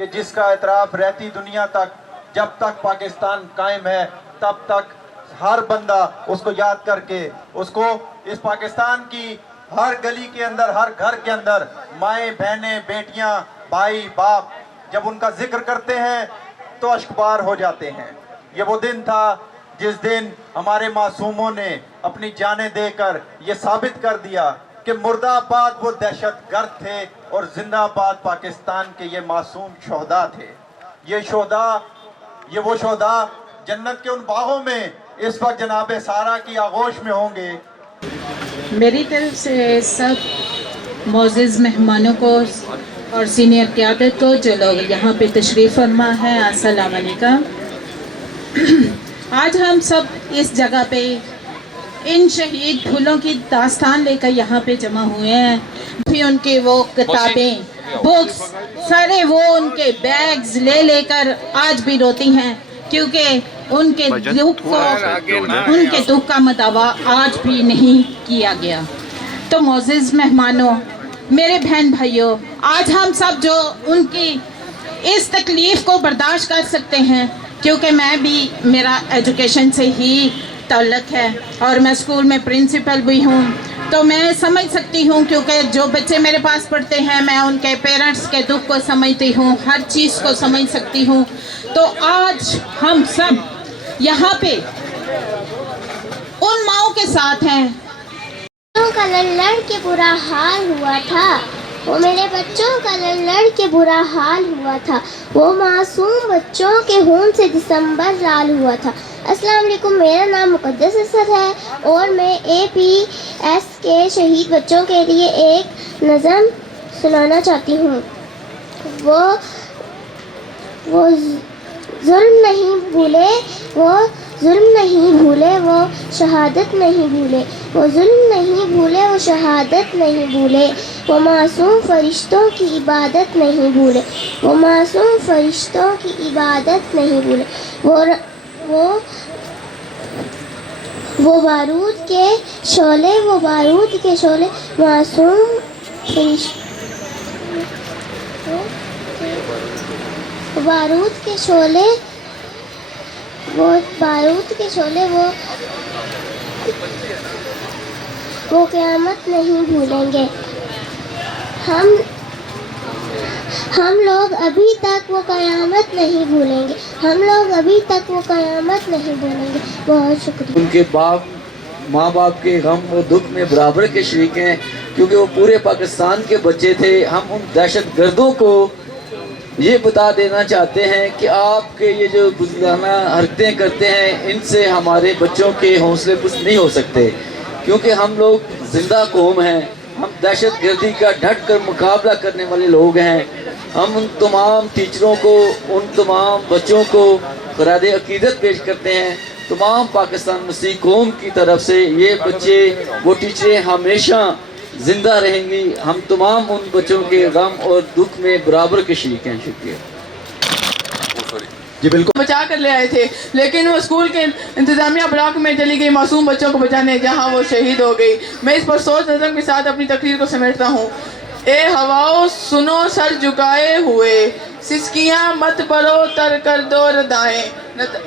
کہ جس کا اعتراف رہتی دنیا تک جب تک پاکستان قائم ہے تب تک ہر بندہ اس کو یاد کر کے اس کو اس پاکستان کی ہر گلی کے اندر ہر گھر کے اندر مائیں بہنیں بیٹیاں بھائی باپ جب ان کا ذکر کرتے ہیں تو اشکبار ہو جاتے ہیں۔ یہ وہ دن تھا جس دن ہمارے معصوموں نے اپنی جانیں دے کر یہ ثابت کر دیا کہ مردہ آباد وہ دہشت گرد تھے اور زندہ آباد پاکستان کے یہ معصوم شہداء تھے۔ یہ وہ شہداء جنت کے ان باغوں میں اس وقت جناب سارا کی آغوش میں ہوں گے۔ میری طرف سے سب معزز مہمانوں کو اور سینئر قیادت کو جو لوگ یہاں پہ تشریف فرما ہے السلام علیکم۔ آج ہم سب اس جگہ پہ ان شہید پھولوں کی داستان لے کر یہاں پہ جمع ہوئے ہیں، بھی ان کے وہ کتابیں بکس سارے وہ ان کے بیگز لے کر آج بھی روتی ہیں، کیونکہ ان کے دکھ کا مداوع آج بھی نہیں کیا گیا۔ تو معزز مہمانوں، میرے بہن بھائیوں، آج ہم سب جو ان کی اس تکلیف کو برداشت کر سکتے ہیں، کیونکہ میں بھی میرا ایجوکیشن سے ہی تعلق ہے اور میں اسکول میں پرنسپل بھی ہوں، تو میں سمجھ سکتی ہوں، کیونکہ جو بچے میرے پاس پڑھتے ہیں میں ان کے پیرنٹس کے دکھ کو سمجھتی ہوں، ہر چیز کو سمجھ سکتی ہوں۔ تو آج ہم سب یہاں پہ ان ماؤں کے ساتھ ہیں کا لڑ کے برا حال ہوا تھا، وہ میرے بچوں کا لڑ کے برا حال ہوا تھا، وہ معصوم بچوں کے خون سے دسمبر لال ہوا تھا۔ السلام علیکم، میرا نام مقدس اسد ہے اور میں اے پی ایس کے شہید بچوں کے لیے ایک نظم سنانا چاہتی ہوں۔ وہ ظلم نہیں بھولے، وہ ظلم نہیں بھولے، وہ شہادت نہیں بھولے، وہ ظلم نہیں بھولے، وہ شہادت نہیں بھولے، وہ معصوم فرشتوں کی عبادت نہیں بھولے، وہ معصوم فرشتوں کی عبادت نہیں بھولے، وہ بارود کے شعلے، وہ بارود کے شعلے، معصوم بارود کے شعلے، وہ بارود کے شعلے، وہ قیامت نہیں بھولیں گے۔ ہم لوگ ابھی تک وہ قیامت نہیں بھولیں گے، ہم لوگ ابھی تک وہ قیامت نہیں بھولیں گے۔ بہت شکریہ۔ ان کے ماں باپ کے غم و دکھ میں برابر کے شریک ہیں، کیونکہ وہ پورے پاکستان کے بچے تھے۔ ہم ان دہشت گردوں کو یہ بتا دینا چاہتے ہیں کہ آپ کے یہ جو بزدلانہ حرکتیں کرتے ہیں ان سے ہمارے بچوں کے حوصلے بلند نہیں ہو سکتے، کیونکہ ہم لوگ زندہ قوم ہیں، ہم دہشت گردی کا ڈٹ کر مقابلہ کرنے والے لوگ ہیں۔ ہم ان تمام ٹیچروں کو، ان تمام بچوں کو خراج عقیدت پیش کرتے ہیں۔ تمام پاکستان مسیح قوم کی طرف سے یہ بچے، وہ ٹیچریں ہمیشہ زندہ رہیں گی۔ ہم تمام ان بچوں کے غم اور دکھ میں برابر کے شریک ہیں۔ شکریہ جی بالکل بچا کر لے آئے تھے، لیکن وہ اسکول کے انتظامیہ بلاک میں چلی گئی معصوم بچوں کو بچانے، جہاں وہ شہید ہو گئی۔ میں اس پر سوچ نظم کے ساتھ اپنی تقریر کو سمیٹتا ہوں۔ اے ہواؤ سنو سر جھکائے ہوئے، سسکیاں مت پڑو تر کر دو ردائیں،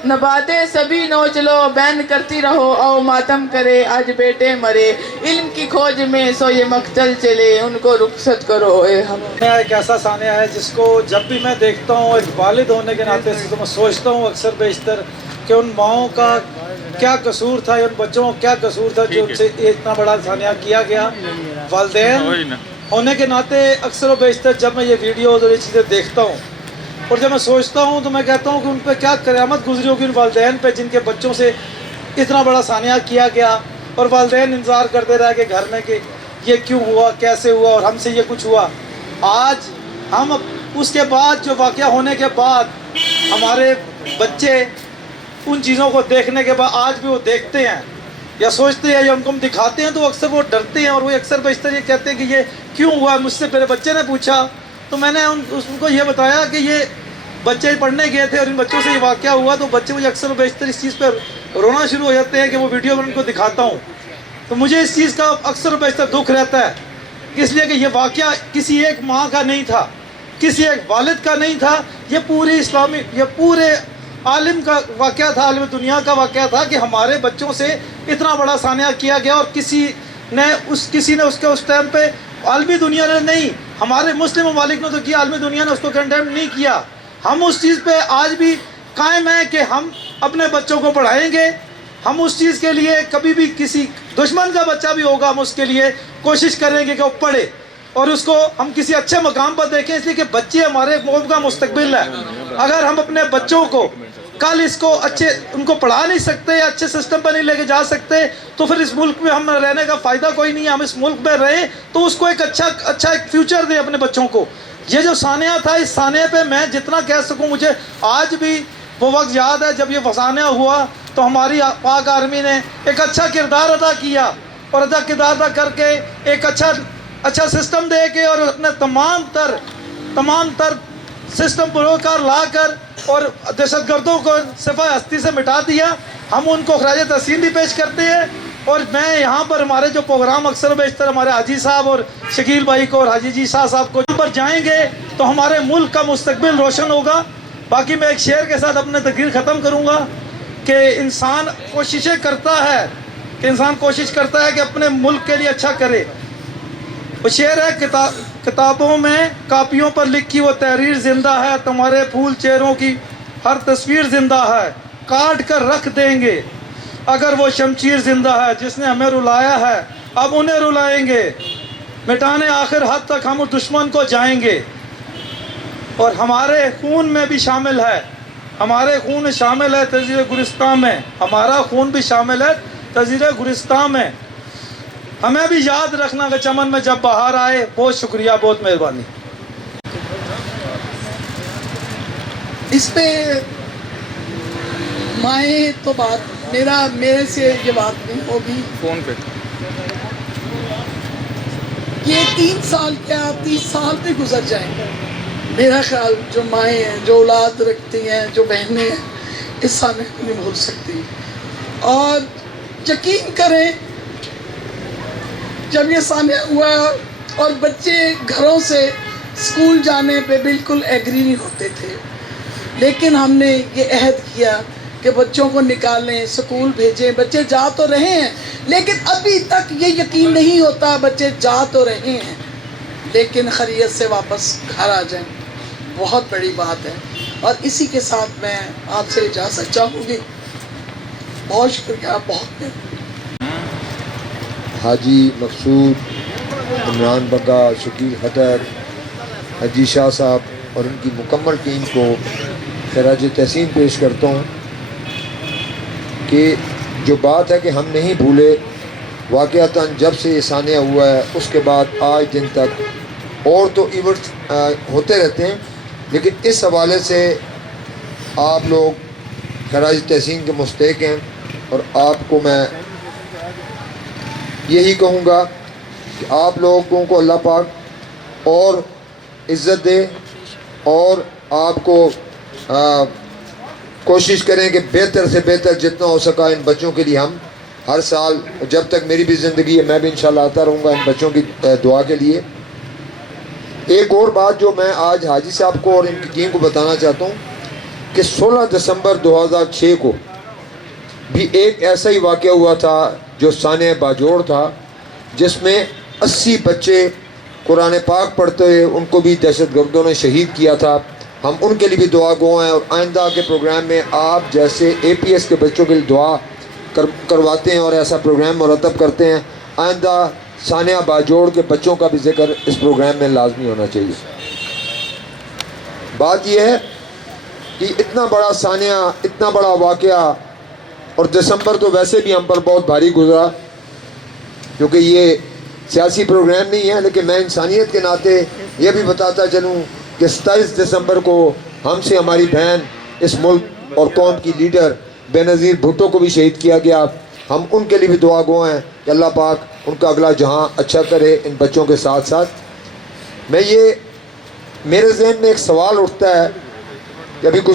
نباتیں سبھی نوچ لو بین کرتی رہو، او ماتم کرے آج بیٹے مرے، علم کی کھوج میں سو یہ مقتل چلے، ان کو رخصت کرو اے ہم۔ ایک ایسا ثانیہ ہے جس کو جب بھی میں دیکھتا ہوں ایک والد ہونے کے ناطے سے تو میں سوچتا ہوں اکثر بیشتر کہ ان ماؤں کا کیا قصور تھا، ان بچوں کا کیا قصور تھا جو ان سے اتنا بڑا ثانیہ کیا گیا۔ والدین ہونے کے ناطے اکثر و بیشتر جب میں یہ ویڈیوز اور یہ چیزیں دیکھتا ہوں اور جب میں سوچتا ہوں تو میں کہتا ہوں کہ ان پہ کیا قیامت گزری ہوگی، ان والدین پہ جن کے بچوں سے اتنا بڑا ثانیہ کیا گیا، اور والدین انتظار کرتے رہے کہ گھر میں کہ یہ کیوں ہوا، کیسے ہوا اور ہم سے یہ کچھ ہوا۔ آج ہم اس کے بعد جو واقعہ ہونے کے بعد ہمارے بچے ان چیزوں کو دیکھنے کے بعد آج بھی وہ دیکھتے ہیں یا سوچتے ہیں یا ان کو ہم دکھاتے ہیں تو اکثر وہ ڈرتے ہیں، اور وہ اکثر بیشتر یہ کہتے ہیں کہ یہ کیوں ہوا۔ مجھ سے میرے بچے نے پوچھا تو میں نے ان کو یہ بتایا کہ یہ بچے پڑھنے گئے تھے اور ان بچوں سے یہ واقعہ ہوا، تو بچے مجھے اکثر و بیشتر اس چیز پہ رونا شروع ہو جاتے ہیں کہ وہ ویڈیو میں ان کو دکھاتا ہوں تو مجھے اس چیز کا اکثر و بیشتر دکھ رہتا ہے، اس لیے کہ یہ واقعہ کسی ایک ماں کا نہیں تھا، किसी एक वालिद का नहीं था, ये पूरी इस्लामी, ये पूरे आलिम का वाक़या था, आलिम दुनिया का वाक़या था कि हमारे बच्चों से इतना बड़ा सानिया किया गया और किसी ने उसके उस टाइम पे आलमी दुनिया ने नहीं, हमारे मुस्लिम ममालिक ने तो किया, आलमी दुनिया ने उसको कंडेम नहीं किया। हम उस चीज़ पे आज भी कायम हैं कि हम अपने बच्चों को पढ़ाएंगे। हम उस चीज़ के लिए कभी भी किसी दुश्मन का बच्चा भी होगा, हम उसके लिए कोशिश करेंगे कि वो पढ़े और उसको हम किसी अच्छे मकाम पर देखें, इसलिए कि बच्चे हमारे मुल्क का मुस्तकबिल है। अगर हम अपने बच्चों को कल इसको उनको पढ़ा नहीं सकते या अच्छे सिस्टम पर नहीं लेके जा सकते, तो फिर इस मुल्क में हम रहने का फ़ायदा कोई नहीं है। हम इस मुल्क में रहें तो उसको एक अच्छा एक फ्यूचर दें अपने बच्चों को। ये जो सानिया था, इस सानिया पे मैं जितना कह सकूं, मुझे आज भी वो वक्त याद है जब ये सानिया हुआ तो हमारी पाक आर्मी ने एक अच्छा किरदार अदा किया और अच्छा किरदार अदा करके एक अच्छा सिस्टम दे के और अपने तमाम तर सिस्टम पुरोकार ला कर और दहशतगर्दों को सिफा हस्ती से मिटा दिया। हम उनको खराज तहसीन भी पेश करते हैं। और मैं यहाँ पर हमारे जो प्रोग्राम अक्सर बेशतर हमारे हाजी साहब और शकील भाई को और हाजी जी शाह साहब को यहाँ पर जाएंगे तो हमारे मुल्क का मुस्तकबिल रोशन होगा। बाकी मैं एक शेर के साथ अपने तकरीर ख़त्म करूँगा कि इंसान कोशिश करता है कि अपने मुल्क के लिए अच्छा करे। वो शेर है, किताबों में कापियों पर लिखी वो तहरीर जिंदा है, तुम्हारे फूल चेहरों की हर तस्वीर जिंदा है, काट कर रख देंगे अगर वो शमशीर जिंदा है, जिसने हमें रुलाया है अब उन्हें रुलाएंगे, मिटाने आखिर हद तक हम दुश्मन को जाएंगे। और हमारे खून में भी शामिल है, हमारे खून शामिल है तज़ीर गुलिस्तान में, हमारा खून भी शामिल है तज़ीर गुलिस्तान में। हमें भी याद रखना कि चमन में जब बाहर आए। बहुत शुक्रिया, बहुत मेहरबानी। इस पे माए तो बात मेरे से ये बात नहीं होगी। फोन पे ये 3 साल क्या 30 साल भी गुजर जाएंगे, मेरा ख्याल जो माएँ हैं, जो औलाद रखती हैं, जो बहनें हैं, इस साल नहीं भूल सकती। और यकीन करें, जब ये सानिया हुआ और बच्चे घरों से स्कूल जाने पे बिल्कुल एग्री नहीं होते थे, लेकिन हमने ये अहद किया कि बच्चों को निकालें, स्कूल भेजें। बच्चे जा तो रहे हैं, लेकिन अभी तक ये यकीन नहीं होता बच्चे जा तो रहे हैं लेकिन खैरियत से वापस घर आ जाएं। बहुत बड़ी बात है। और इसी के साथ मैं आपसे इजाज़त चाहूँगी। बहुत शुक्रिया, बहुत हाजी मकसूद, इमरान बग्गा, शकील खटर, हाजी शाह साहब और उनकी मुकम्मल टीम को खराज तहसीन पेश करता हूँ कि जो बात है कि हम नहीं भूले, वाक़अतन जब से ये सानिया हुआ है उसके बाद आज दिन तक और तो इवेंट्स होते रहते हैं, लेकिन इस हवाले से आप लोग खराज तहसीन के मुस्तहिक हैं। और आपको मैं यही कहूँगा कि आप लोगों को अल्लाह पाक और इज़्ज़त दे और आपको कोशिश करें कि बेहतर से बेहतर जितना हो सका इन बच्चों के लिए हम हर साल, जब तक मेरी भी ज़िंदगी है, मैं भी इंशाल्लाह आता रहूँगा इन बच्चों की दुआ के लिए। एक और बात जो मैं आज हाजी साहब को और इनकी टीम को बताना चाहता हूँ कि 16 दिसंबर 2006 को भी एक ऐसा ही वाक़या हुआ था जो सानिया बाजोड़ था, जिसमें 80 बच्चे कुरान पाक पढ़ते हुए उनको भी दहशतगर्दों ने शहीद किया था। हम उनके लिए भी दुआ गो हैं और आइंदा के प्रोग्राम में आप जैसे APS के बच्चों के लिए दुआ करवाते हैं और ऐसा प्रोग्राम मुरतब करते हैं, आइंदा सानिया बाजोड़ के बच्चों का भी जिक्र इस प्रोग्राम में लाजमी होना चाहिए। बात यह है कि इतना बड़ा सानिया, इतना बड़ा वाक़या, और दिसंबर तो वैसे भी हम पर बहुत भारी गुजरा क्योंकि ये सियासी प्रोग्राम नहीं है, लेकिन मैं इंसानियत के नाते ये भी बताता चलूँ कि 27 दिसंबर को हमसे हमारी बहन, इस मुल्क और कौम की लीडर बेनज़ीर भुट्टो को भी शहीद किया गया। हम उनके लिए भी दुआ गो हैं कि अल्लाह पाक उनका अगला जहां अच्छा करे इन बच्चों के साथ साथ। मेरे जहन में एक सवाल उठता है कि अभी कुछ